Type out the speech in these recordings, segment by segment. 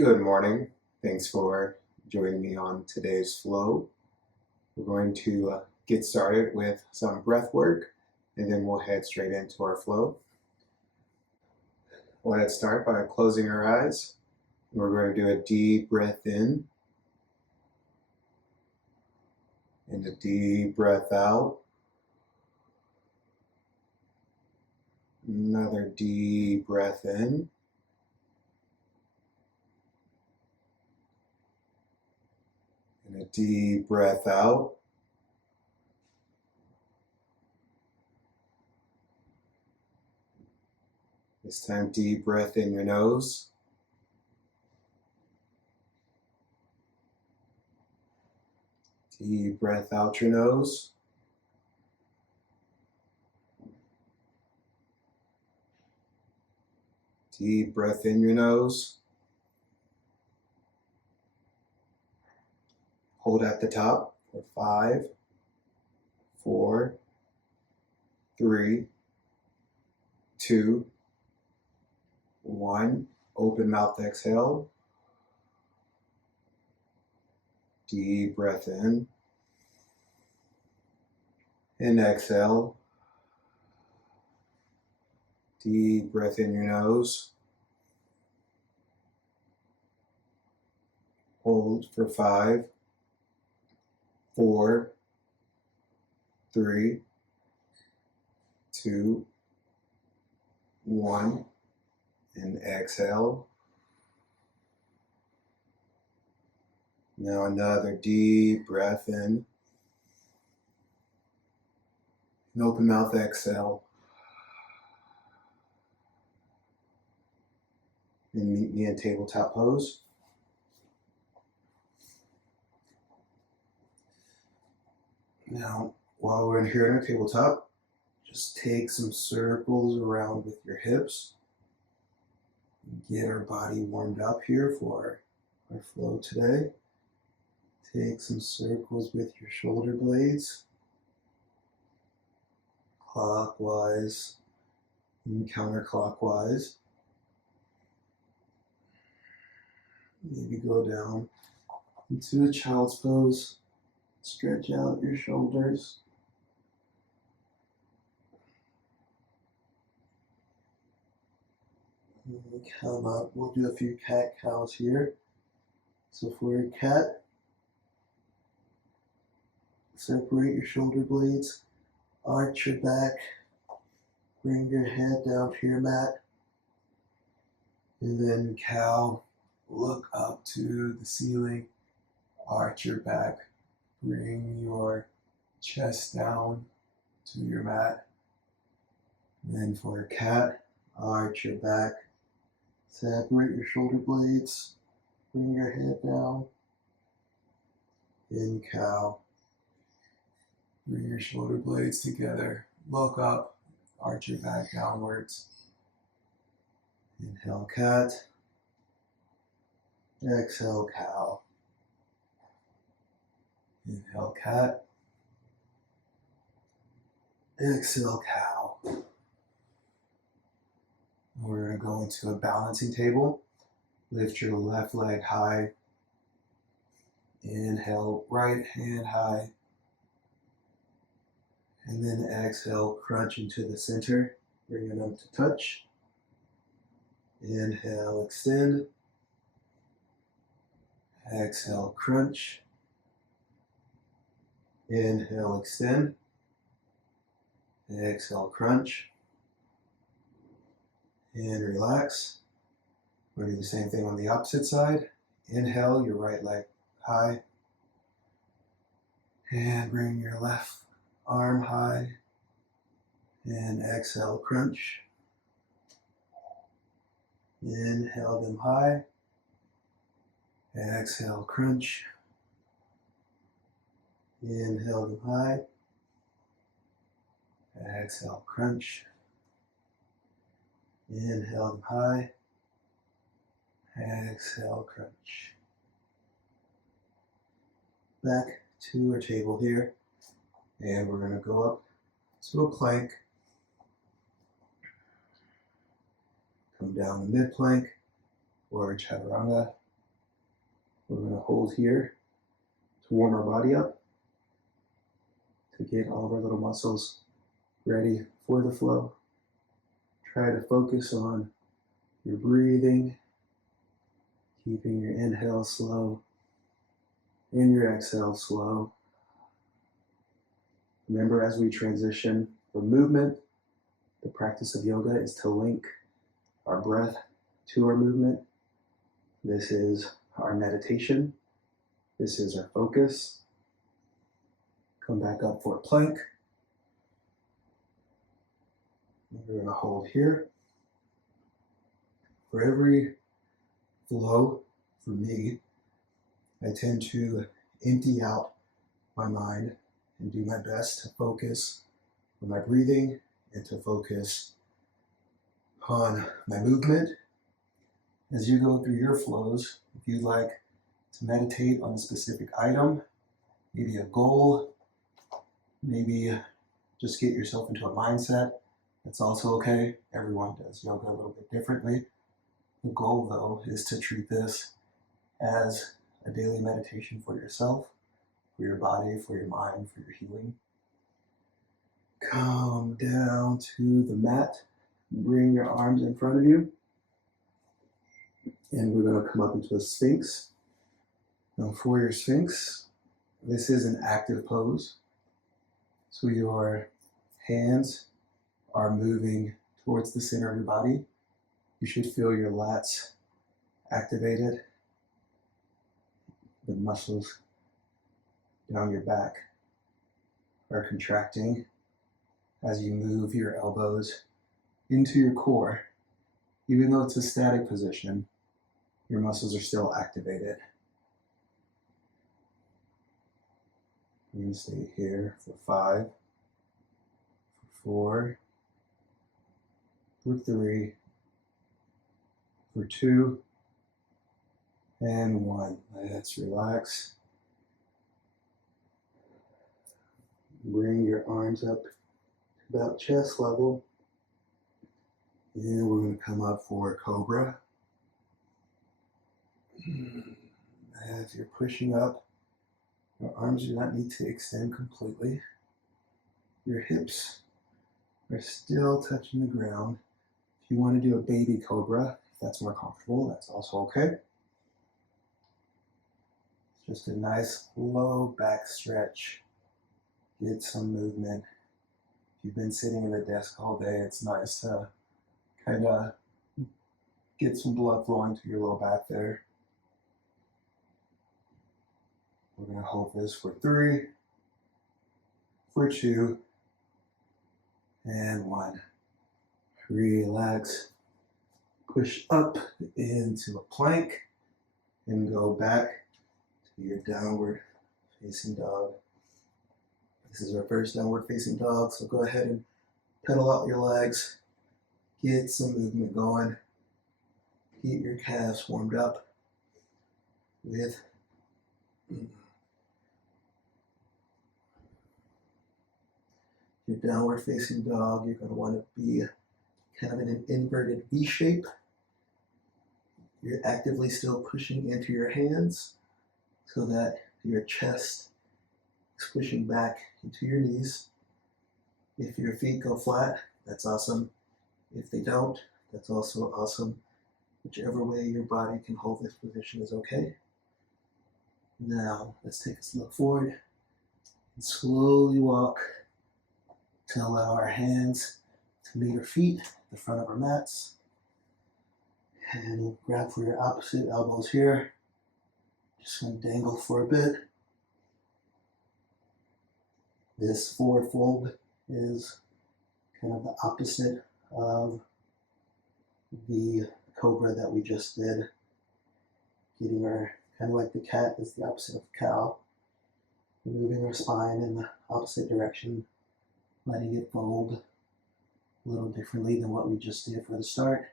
Good morning. Thanks for joining me on today's flow. We're going to get started with some breath work and then we'll head straight into our flow. Let's start by closing our eyes. We're going to do a deep breath in and a deep breath out. Another deep breath in. And a deep breath out. This time, deep breath in your nose. Deep breath out your nose. Deep breath in your nose. Hold at the top for 5, 4, 3, 2, 1. Open mouth exhale. Deep breath in. And exhale. Deep breath in your nose. Hold for 5, 4, 3, 2, 1. And exhale. Now another deep breath in. And open mouth exhale. And meet me in tabletop pose. Now, while we're here in our tabletop, just take some circles around with your hips. Get our body warmed up here for our flow today. Take some circles with your shoulder blades, clockwise and counterclockwise. Maybe go down into a child's pose. Stretch out your shoulders. And come up. We'll do a few cat-cows here. So for your cat, separate your shoulder blades, arch your back, bring your head down to your mat, and then cow, look up to the ceiling, arch your back, bring your chest down to your mat. And then for your cat, arch your back, separate your shoulder blades, bring your head down, in cow. Bring your shoulder blades together, look up, arch your back downwards. Inhale cat, exhale cow. Inhale cat, exhale cow. We're going to go into a balancing table. Lift your left leg high. Inhale, right hand high. And then exhale, crunch into the center, bring it up to touch. Inhale, extend. Exhale, crunch. Inhale, extend. Exhale, crunch. And relax. We're going to do the same thing on the opposite side. Inhale, your right leg high. And bring your left arm high, and exhale, crunch. Inhale them high, exhale, crunch. Inhale them high, exhale, crunch. Inhale them high, exhale, crunch. Back to our table here. And we're going to go up to a plank. Come down the mid plank or chaturanga. We're going to hold here to warm our body up, to get all of our little muscles ready for the flow. Try to focus on your breathing, keeping your inhale slow and your exhale slow. Remember, as we transition from movement, the practice of yoga is to link our breath to our movement. This is our meditation. This is our focus. Come back up for a plank. We're going to hold here. For every flow, for me, I tend to empty out my mind and do my best to focus on my breathing and to focus on my movement. As you go through your flows, if you'd like to meditate on a specific item, maybe a goal, maybe just get yourself into a mindset, that's also okay. Everyone does yoga a little bit differently. The goal, though, is to treat this as a daily meditation for yourself, for your body, for your mind, for your healing. Come down to the mat. Bring your arms in front of you. And we're going to come up into a Sphinx. Now for your Sphinx, this is an active pose. So your hands are moving towards the center of your body. You should feel your lats activated. The muscles down your back are contracting as you move your elbows into your core. Even though it's a static position, your muscles are still activated. You're going to stay here for 5, for 4, for 3, for 2, and 1. Let's relax. Bring your arms up to about chest level. And we're going to come up for Cobra. As you're pushing up, your arms do not need to extend completely. Your hips are still touching the ground. If you want to do a baby cobra, if that's more comfortable, that's also okay. Just a nice low back stretch. Get some movement. If you've been sitting at a desk all day, it's nice to kind of get some blood flowing to your low back there. We're going to hold this for 3, for 2, and 1. Relax. Push up into a plank and go back to your downward facing dog. This is our first downward facing dog, so go ahead and pedal out your legs. Get some movement going. Keep your calves warmed up with your downward facing dog. You're going to want to be kind of in an inverted V shape. You're actively still pushing into your hands so that your chest is pushing back into your knees. If your feet go flat, that's awesome. If they don't, that's also awesome. Whichever way your body can hold this position is okay. Now, let's take a look forward and slowly walk to allow our hands to meet our feet at the front of our mats. And we'll grab for your opposite elbows here. Just going to dangle for a bit. This forward fold is kind of the opposite of the cobra that we just did. Getting our, kind of like the cat is the opposite of cow. Moving our spine in the opposite direction, letting it fold a little differently than what we just did for the start.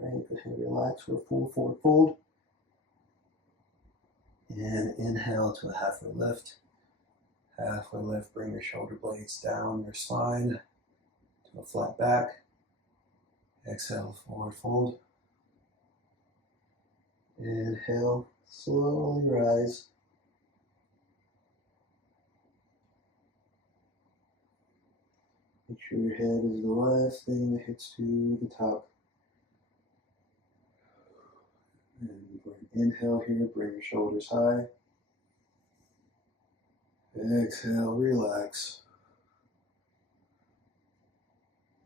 All right, go ahead and relax for a full forward fold. And inhale to a halfway lift. Halfway lift, bring your shoulder blades down your spine to a flat back. Exhale, forward fold. Inhale, slowly rise. Make sure your head is the last thing that hits to the top. And for an inhale here, bring your shoulders high. Exhale, relax.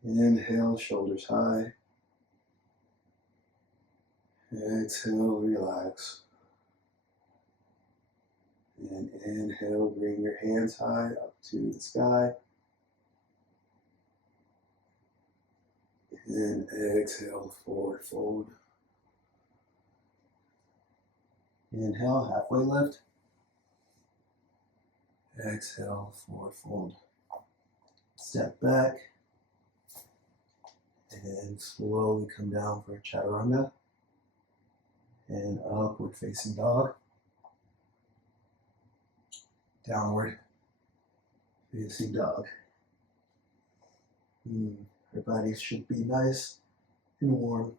Inhale, shoulders high. Exhale, relax. And inhale, bring your hands high up to the sky. And exhale, forward fold. Inhale, halfway lift. Exhale, forward fold. Step back. And slowly come down for a chaturanga. And upward facing dog. Downward facing dog. Our bodies should be nice and warm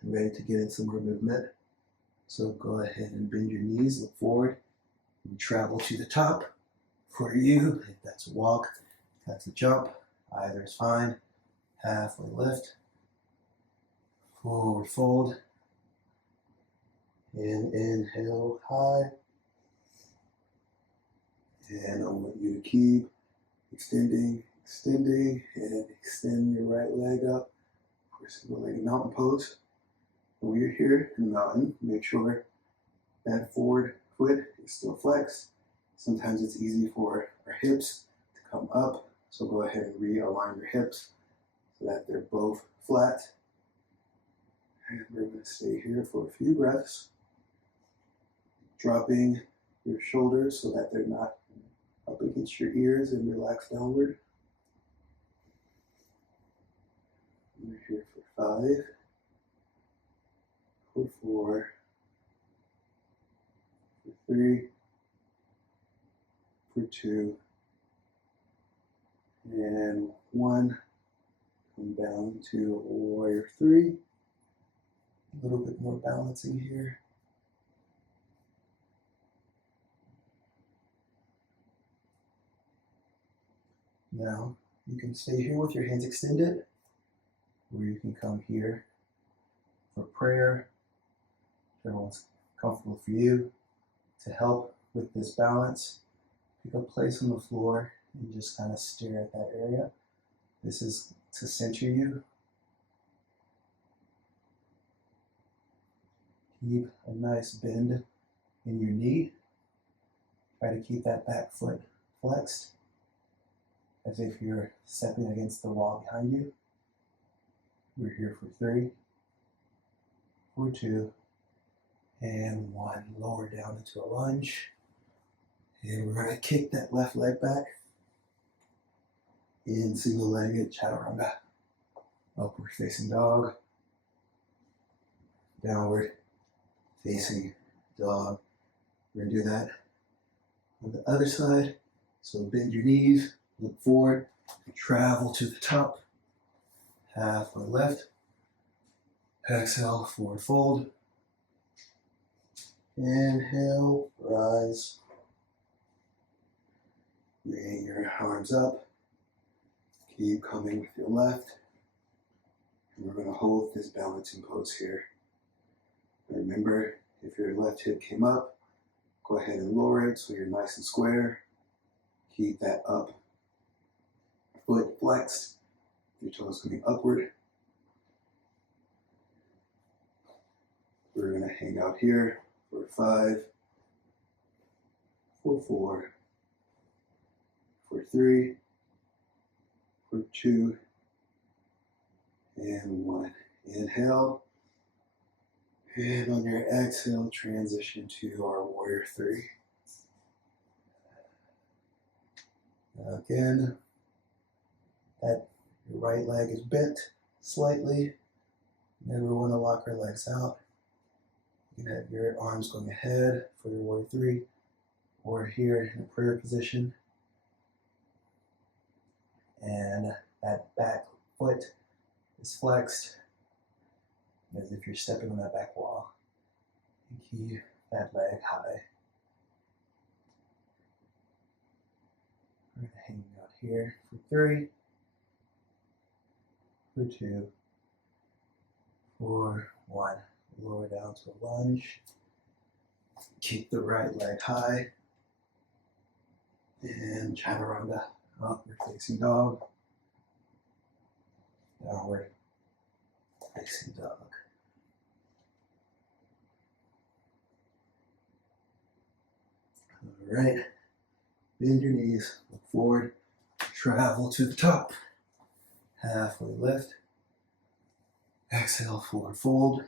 and ready to get in some more movement. So go ahead and bend your knees, look forward, and travel to the top. For you, if that's a walk, if that's a jump, either is fine. Halfway lift, forward fold, and inhale high. And I want you to keep extending, and extend your right leg up for a single-legged mountain pose. When you're here in the mountain, make sure that forward foot is still flexed. Sometimes it's easy for our hips to come up, so go ahead and realign your hips so that they're both flat. And we're going to stay here for a few breaths, dropping your shoulders so that they're not up against your ears, and relax downward. We're here for 5, for 4, for 3, for 2, and 1. Come down to warrior 3. A little bit more balancing here. Now, you can stay here with your hands extended, or you can come here for prayer, whichever one's comfortable for you. To help with this balance, pick a place on the floor and just kind of stare at that area. This is to center you. Keep a nice bend in your knee. Try to keep that back foot flexed, as if you're stepping against the wall behind you. We're here for 3, for 2, and 1. Lower down into a lunge. And we're going to kick that left leg back in single-legged chaturanga. Upward facing dog. Downward facing dog. We're going to do that on the other side. So bend your knees. Look forward, travel to the top, halfway lift, exhale, forward fold, inhale, rise, bring your arms up, keep coming with your left, and we're going to hold this balancing pose here. Remember, if your left hip came up, go ahead and lower it so you're nice and square, keep that up. Foot flexed, your toes coming upward. We're going to hang out here for 5, for 4, for 3, for 2, and 1. Inhale. And on your exhale, transition to our warrior 3. Now again, that your right leg is bent slightly. Never want to lock our legs out. You can have your arms going ahead for your warrior 3, or here in a prayer position. And that back foot is flexed as if you're stepping on that back wall. And keep that leg high. We're going to hang out here for 3, for 2, for 1. Lower down to a lunge. Keep the right leg high. And chaturanga. Upward facing dog. Downward facing dog. All right. Bend your knees. Look forward. Travel to the top. Halfway lift. Exhale, forward fold.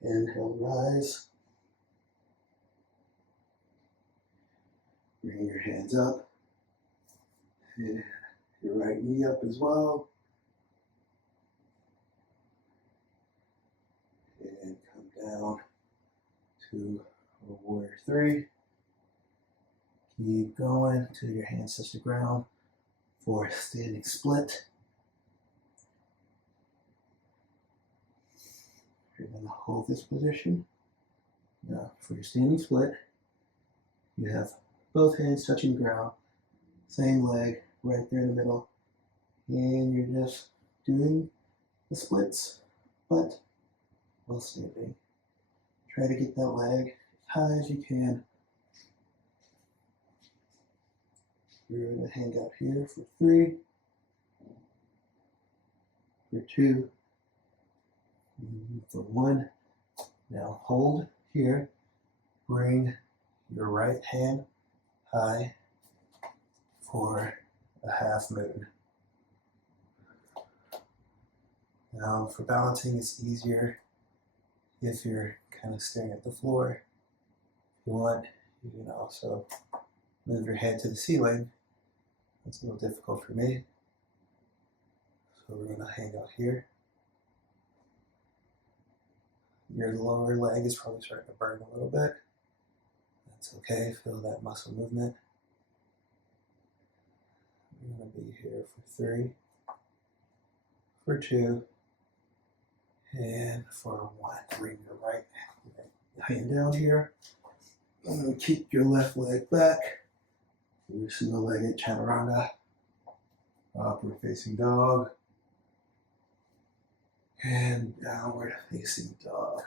Inhale, rise. Bring your hands up. And your right knee up as well. And come down to a warrior 3. Keep going till your hands touch the ground for a standing split. You're going to hold this position. Now, for your standing split, you have both hands touching the ground, same leg right there in the middle, and you're just doing the splits, but while standing. Try to get that leg as high as you can. We're going to hang out here for 3, for 2, for 1. Now hold here. Bring your right hand high for a half moon. Now for balancing, it's easier if you're kind of staring at the floor. If you want, you can also move your head to the ceiling. That's a little difficult for me. So we're going to hang out here. Your lower leg is probably starting to burn a little bit. That's okay, feel that muscle movement. We're going to be here for 3, for 2, and for 1. Bring your right hand down here. And keep your left leg back. Your single-legged chaturanga. Upward facing dog. And downward facing dog.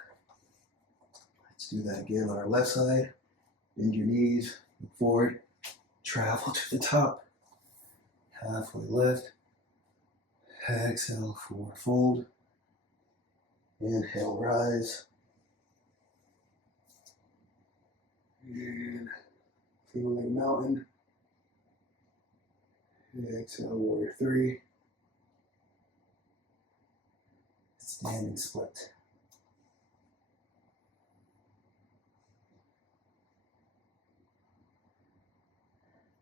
Let's do that again on our left side. Bend your knees, look forward, travel to the top. Halfway lift. Exhale, forward fold. Inhale, rise. And single-leg mountain. Exhale, warrior 3. Standing split.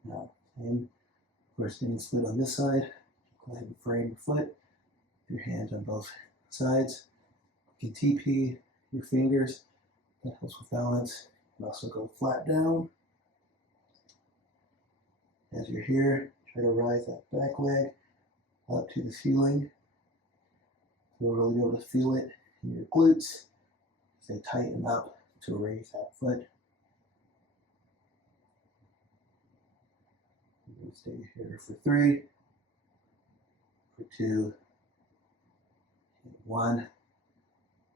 Now, same for standing split on this side. Go ahead and frame your foot. Your hands on both sides. You can TP your fingers. That helps with balance. You can also go flat down. As you're here, try to rise that back leg up to the ceiling. You'll really be able to feel it in your glutes as they tighten up to raise that foot. You're going to stay here for 3, for 2, and 1.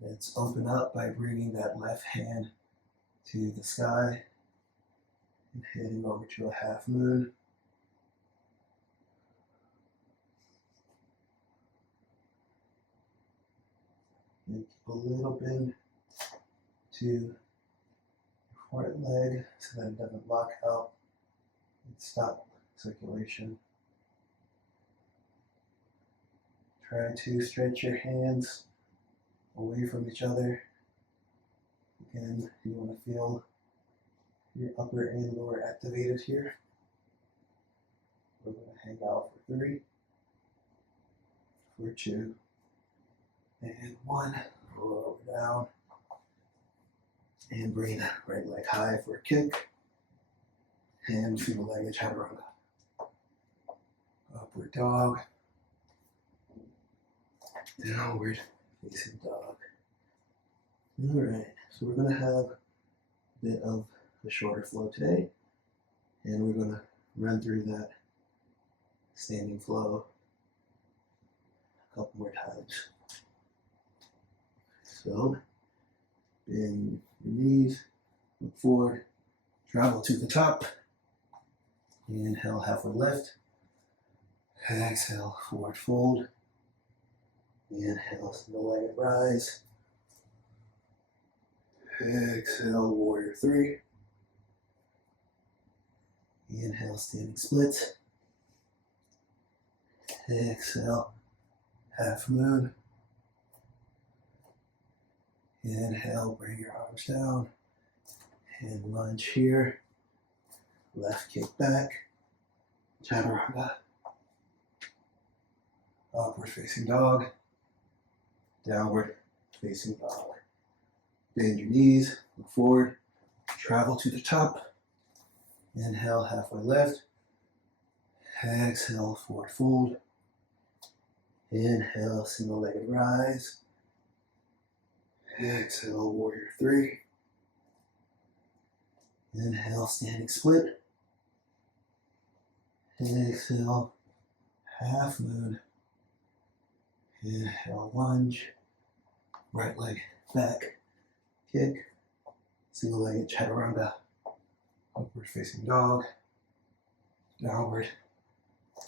Let's open up by bringing that left hand to the sky and heading over to a half moon. And keep a little bend to your right leg so that it doesn't lock out and stop circulation. Try to stretch your hands away from each other. Again, you want to feel your upper and lower activated here. We're going to hang out for 3, for 2, and 1. Roll over down. And bring that right leg high for a kick. And single-legged chaturanga. Upward dog. Downward facing dog. All right, so we're going to have a bit of a shorter flow today, and we're going to run through that standing flow a couple more times. So, bend your knees, look forward, travel to the top. Inhale, halfway lift. Exhale, forward fold. Inhale, single-legged rise. Exhale, warrior three. Inhale, standing splits. Exhale, half moon. Inhale, bring your arms down. And lunge here. Left kick back. Chaturanga. Upward facing dog. Downward facing dog. Bend your knees, look forward, travel to the top. Inhale, halfway lift. Exhale, forward fold. Inhale, single-legged rise. Exhale, warrior three. Inhale, standing split. Exhale, half moon. Inhale, lunge. Right leg back. Kick. Single-legged chaturanga. Upward facing dog. Downward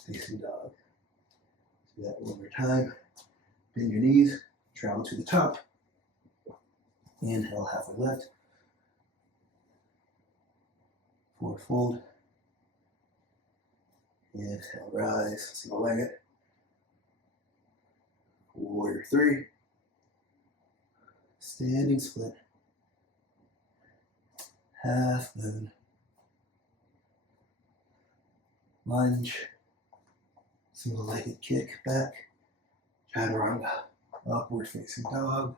facing dog. Do that one more time. Bend your knees. Travel to the top. Inhale, halfway lift. Forward fold. Inhale, rise. Single-legged. Warrior three. Standing split. Half moon. Lunge. Single-legged kick back. Chaturanga. Upward facing dog.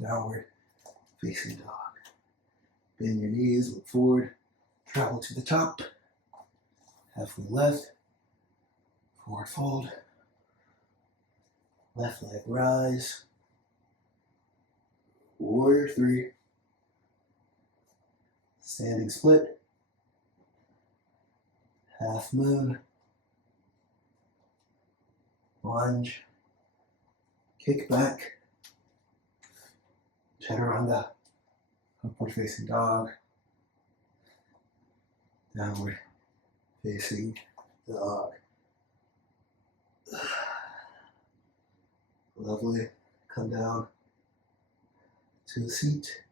Downward facing dog. Bend your knees, look forward. Travel to the top. Halfway left. Forward fold. Left leg rise. Warrior three. Standing split. Half moon. Lunge. Kick back. Chaturanga. Upward facing dog. Downward facing dog. Lovely. Come down to a seat.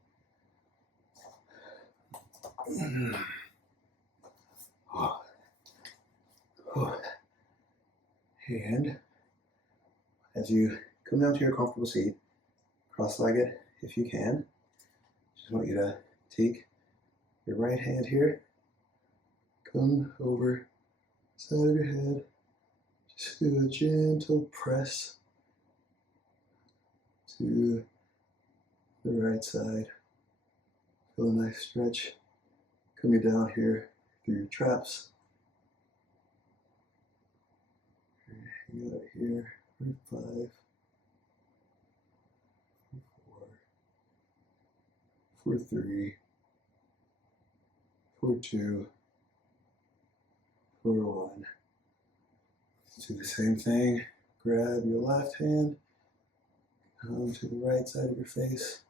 And as you come down to your comfortable seat, cross-legged if you can, just want you to take your right hand here, come over side of your head, just do a gentle press to the right side. Feel a nice stretch coming down here through your traps. Hang out here for 5, 4, for 3, for 2, for 1. Do the same thing. Grab your left hand, come to the right side of your face.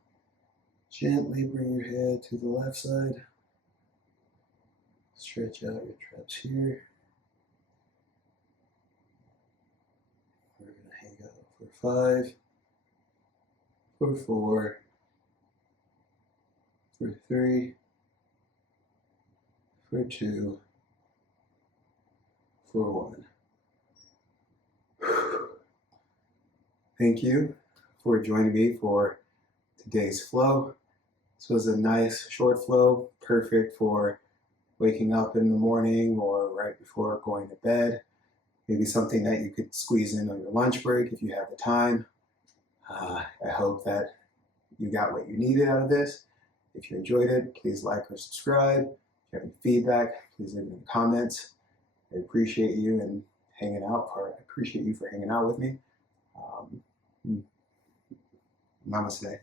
Gently bring your head to the left side. Stretch out your traps here. We're going to hang out for 5, for 4, for 3, for 2, for 1. Thank you for joining me for today's flow. This was a nice short flow, perfect for waking up in the morning or right before going to bed. Maybe something that you could squeeze in on your lunch break if you have the time. I hope that you got what you needed out of this. If you enjoyed it, please like or subscribe. If you have any feedback, please leave it in the comments. I appreciate you and hanging out, or I appreciate you for hanging out with me. Namaste.